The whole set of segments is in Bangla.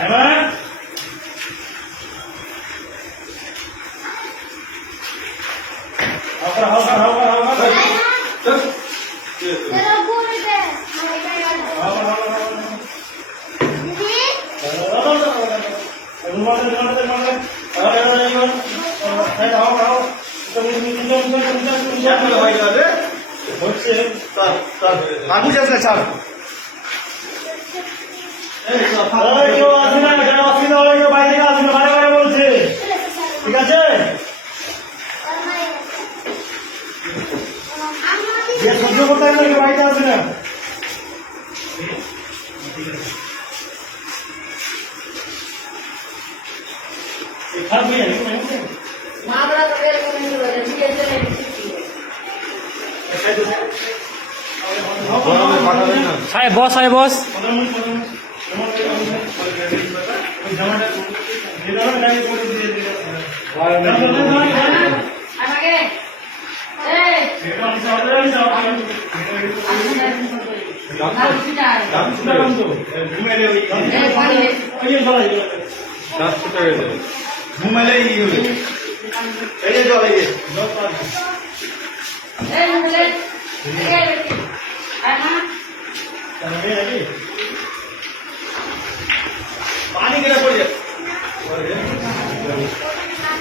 এবার আবার আবার আবার আবার চল। চল। গোল দে আবার আবার বাবু যাস না চাপ ঠিক আছে যে সহ্য করতে হবে কেউ বাড়িতে আসবে না খারাপ হয়ে যাবে না সাহেব বস সাহেব বস হলো এই যে জল এই যে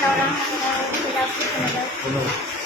আবার আবার Thank you.